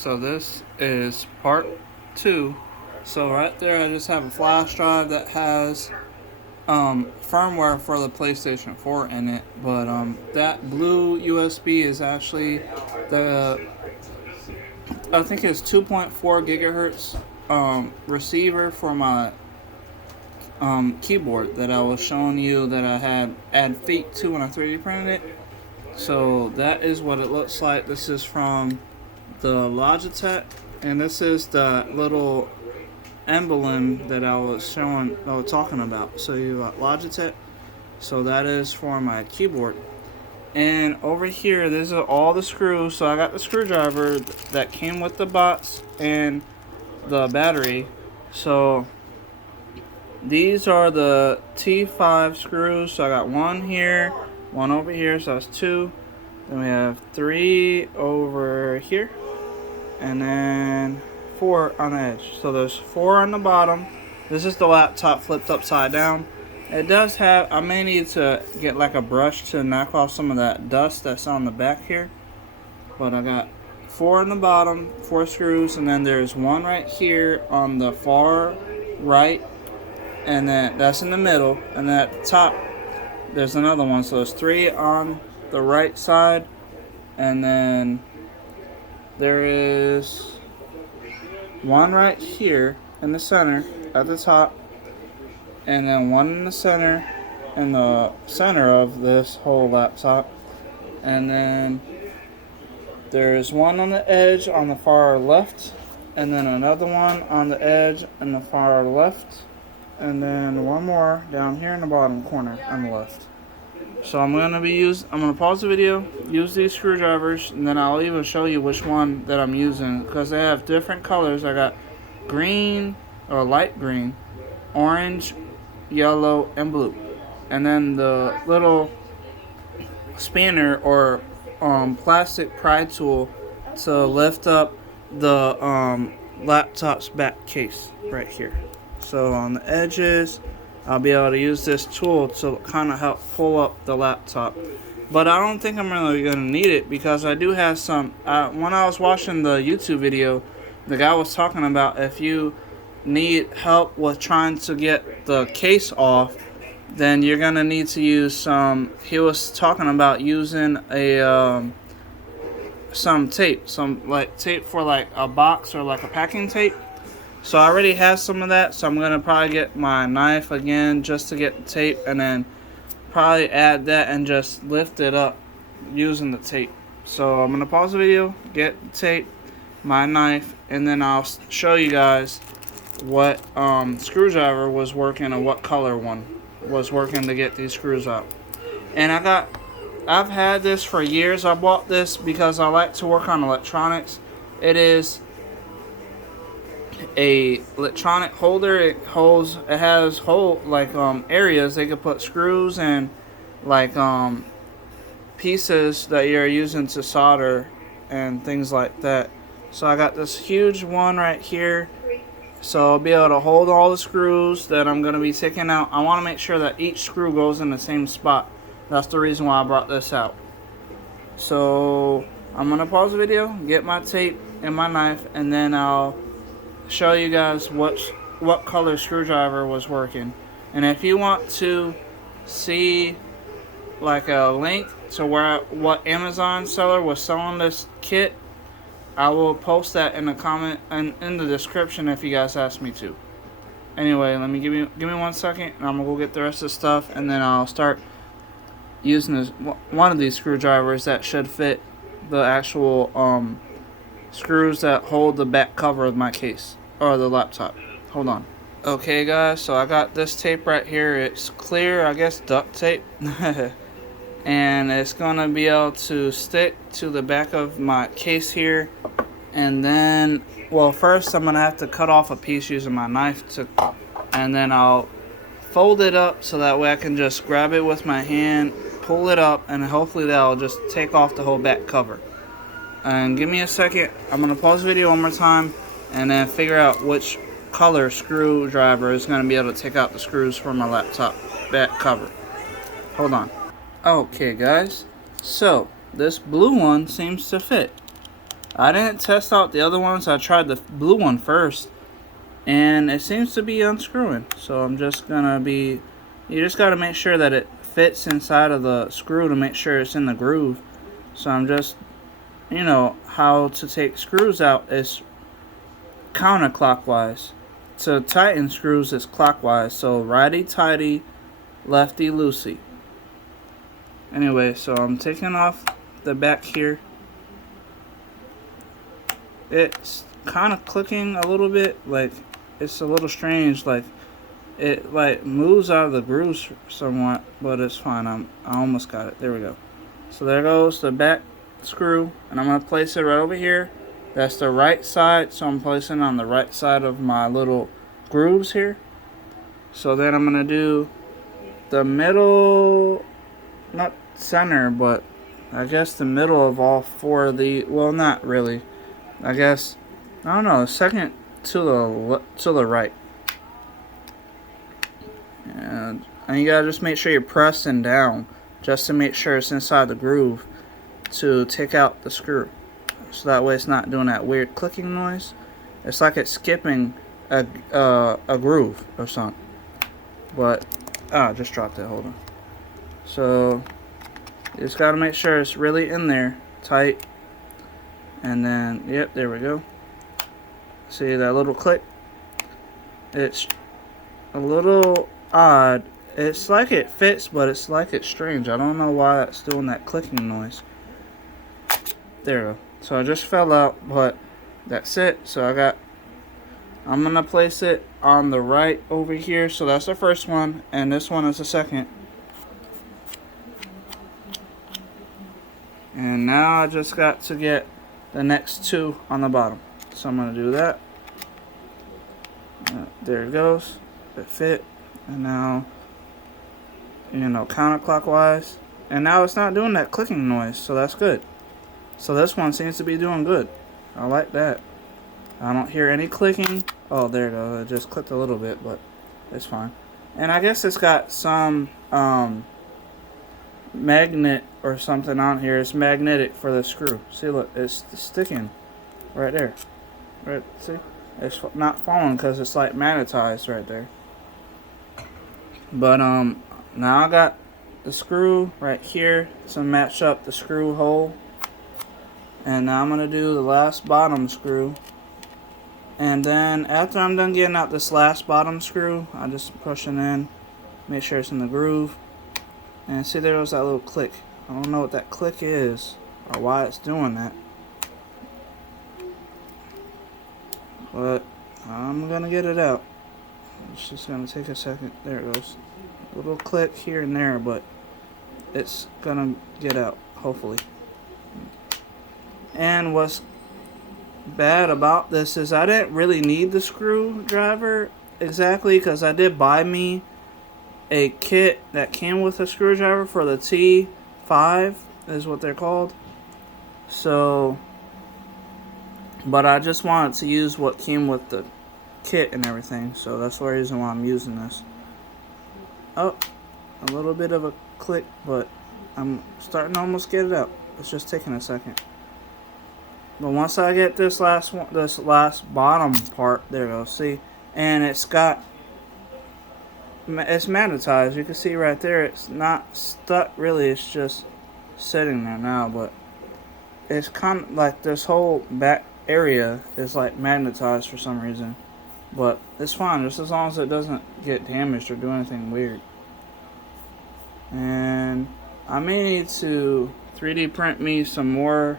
so this is part 2. So right there I just have a flash drive that has firmware for the PlayStation 4 in it, but that blue USB is actually the, I think it's 2.4 gigahertz receiver for my keyboard that I was showing you that I had add feet to when I 3D printed it. So that is what it looks like. This is from the Logitech, and this is the little emblem that I was talking about. So you got Logitech. So that is for my keyboard. And over here, these are all the screws. So I got the screwdriver that came with the box and the battery. So these are the T5 screws. So I got one here, one over here, so that's 2. Then we have 3 over here, and then 4 on the edge. So there's 4 on the bottom. This is the laptop flipped upside down. It does have, I may need to get like a brush to knock off some of that dust that's on the back here. But I got 4 on the bottom, 4 screws, and then there's 1 right here on the far right, and then that's in the middle, and then at the top there's another one. So there's 3 on the right side, and then there is 1 right here in the center at the top, and then 1 in the center of this whole laptop, and then there's 1 on the edge on the far left, and then another one on the edge on the far left, and then 1 more down here in the bottom corner on the left. So I'm gonna pause the video, use these screwdrivers, and then I'll even show you which one that I'm using, because they have different colors. I got green or light green, orange, yellow, and blue. And then the little spanner or plastic pry tool to lift up the laptop's back case right here. So on the edges, I'll be able to use this tool to kind of help pull up the laptop. But I don't think I'm really going to need it, because I do have some, when I was watching the YouTube video, the guy was talking about if you need help with trying to get the case off, then you're going to need to use some, he was talking about using some tape, tape for like a box or like a packing tape. So I already have some of that, so I'm going to probably get my knife again just to get the tape, and then probably add that and just lift it up using the tape. So I'm going to pause the video, get the tape, my knife, and then I'll show you guys what screwdriver was working and what color one was working to get these screws out. And I've had this for years. I bought this because I like to work on electronics. It is a electronic holder. It has areas they could put screws and like pieces that you're using to solder and things like that. So I got this huge one right here, so I'll be able to hold all the screws that I'm going to be taking out. I want to make sure that each screw goes in the same spot. That's the reason why I brought this out. So I'm going to pause the video, get my tape and my knife, and then I'll show you guys what color screwdriver was working. And if you want to see like a link to what Amazon seller was selling this kit, I will post that in the comment and in the description if you guys ask me to. Anyway, let me give me 1 second, and I'm gonna go get the rest of the stuff, and then I'll start using one of these screwdrivers that should fit the actual screws that hold the back cover of my case or the laptop. Hold on. Okay guys, so I got this tape right here. It's clear, I guess duct tape. And it's gonna be able to stick to the back of my case here. And then, well, first I'm gonna have to cut off a piece using my knife and then I'll fold it up so that way I can just grab it with my hand, pull it up, and hopefully that'll just take off the whole back cover. And give me a second, I'm gonna pause the video one more time and then figure out which color screwdriver is going to be able to take out the screws from my laptop back cover. Hold on. Okay guys, so this blue one seems to fit. I didn't test out the other ones. I tried the blue one first, and it seems to be unscrewing. So I'm just gonna be, you just gotta make sure that it fits inside of the screw to make sure it's in the groove. So I'm just, you know, how to take screws out is counterclockwise. To tighten screws is clockwise. So righty tighty, lefty loosey. Anyway, so I'm taking off the back here. It's kind of clicking a little bit, like it's a little strange, like it like moves out of the grooves somewhat, but it's fine. I almost got it. There we go. So there goes the back screw, and I'm gonna place it right over here. That's the right side, so I'm placing it on the right side of my little grooves here. So then I'm gonna do the middle, not center, but I guess the middle of all four of the, well, not really. I guess, I don't know, second to the right. And you gotta just make sure you're pressing down just to make sure it's inside the groove to take out the screw. So that way it's not doing that weird clicking noise. It's like it's skipping a groove or something. But, I just dropped it, hold on. So, you just gotta make sure it's really in there, tight. And then, yep, there we go. See that little click? It's a little odd. It's like it fits, but it's like it's strange. I don't know why it's doing that clicking noise. There we go. So I just fell out, but that's it. So I'm gonna place it on the right over here. So that's the first one, and this one is the second. And now I just got to get the next two on the bottom. So I'm going to do that. There it goes. It fit. And now, you know, counterclockwise. And now it's not doing that clicking noise, so that's good. So this one seems to be doing good. I like that. I don't hear any clicking. Oh, there it goes. It just clicked a little bit, but it's fine. And I guess it's got some magnet or something on here. It's magnetic for the screw. See, look, it's sticking right there. Right, see? It's not falling because it's like magnetized right there. But now I got the screw right here to match up the screw hole. And now I'm gonna do the last bottom screw. And then after I'm done getting out this last bottom screw, I just push it in, make sure it's in the groove. And see, there was that little click. I don't know what that click is or why it's doing that. But I'm gonna get it out. It's just gonna take a second. There it goes. A little click here and there, but it's gonna get out, hopefully. And what's bad about this is I didn't really need the screwdriver exactly, because I did buy me a kit that came with a screwdriver for the T5 is what they're called. So, but I just wanted to use what came with the kit and everything, so that's the reason why I'm using this. Oh, a little bit of a click, but I'm starting to almost get it out. It's just taking a second. But once I get this last one, this last bottom part, there you go, see, and it's magnetized. You can see right there, it's not stuck really, it's just sitting there now, but it's kind of like this whole back area is like magnetized for some reason. But it's fine, just as long as it doesn't get damaged or do anything weird. And I may need to 3D print me some more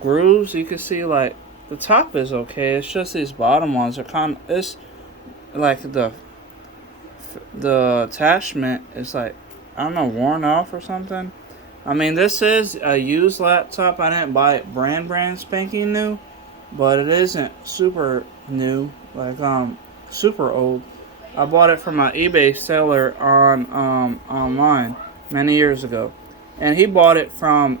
grooves. You can see like the top is okay, it's just these bottom ones are kind of, it's like the attachment is like, I don't know, worn off or something. I mean, this is a used laptop. I didn't buy it brand spanking new, but it isn't super new, like super old. I bought it from an eBay seller on online many years ago, and he bought it from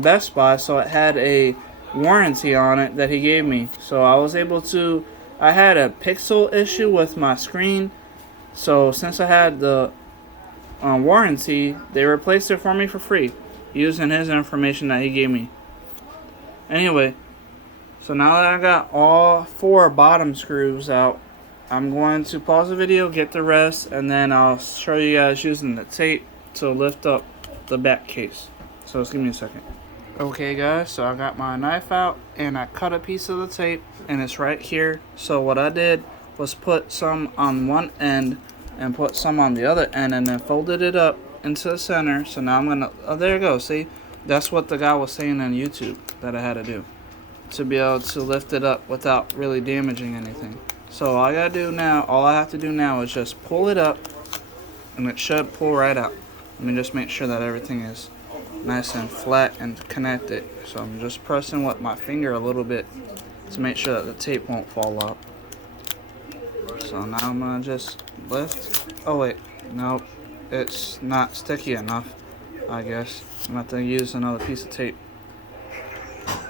Best Buy, so it had a warranty on it that he gave me. So I was able to, I had a pixel issue with my screen, so since I had the warranty, they replaced it for me for free using his information that he gave me. Anyway, So now that I got all 4 bottom screws out, I'm going to pause the video, get the rest, and then I'll show you guys using the tape to lift up the back case. So just give me a second. Okay guys, so I got my knife out and I cut a piece of the tape and it's right here. So what I did was put some on one end and put some on the other end and then folded it up into the center. So now I'm gonna, oh there you go, see? That's what the guy was saying on YouTube that I had to do to be able to lift it up without really damaging anything. So all I gotta do now, all I have to do now is just pull it up and it should pull right out. Let me just make sure that everything is nice and flat and connected. So I'm just pressing with my finger a little bit to make sure that the tape won't fall out. So now I'm gonna just lift. Oh wait, nope, it's not sticky enough, I guess. I'm gonna have to use another piece of tape.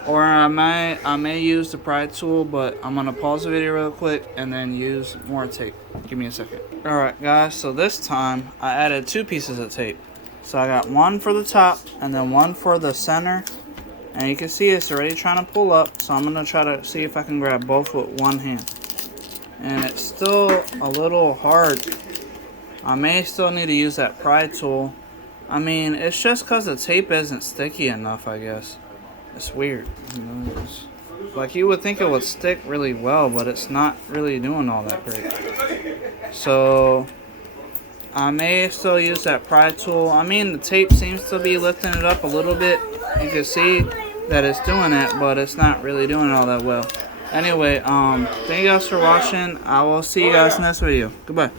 Or I may use the pry tool, but I'm gonna pause the video real quick and then use more tape. Give me a second. Alright guys, so this time I added 2 pieces of tape. So I got one for the top and then one for the center. And you can see it's already trying to pull up, so I'm gonna try to see if I can grab both with one hand. And it's still a little hard. I may still need to use that pry tool. I mean, it's just because the tape isn't sticky enough, I guess. It's weird, you know, like you would think it would stick really well, but it's not really doing all that great. So I may still use that pry tool. I mean, the tape seems to be lifting it up a little bit. You can see that it's doing it, but it's not really doing all that well. Anyway, thank you guys for watching. I will see you guys in the next video. Goodbye.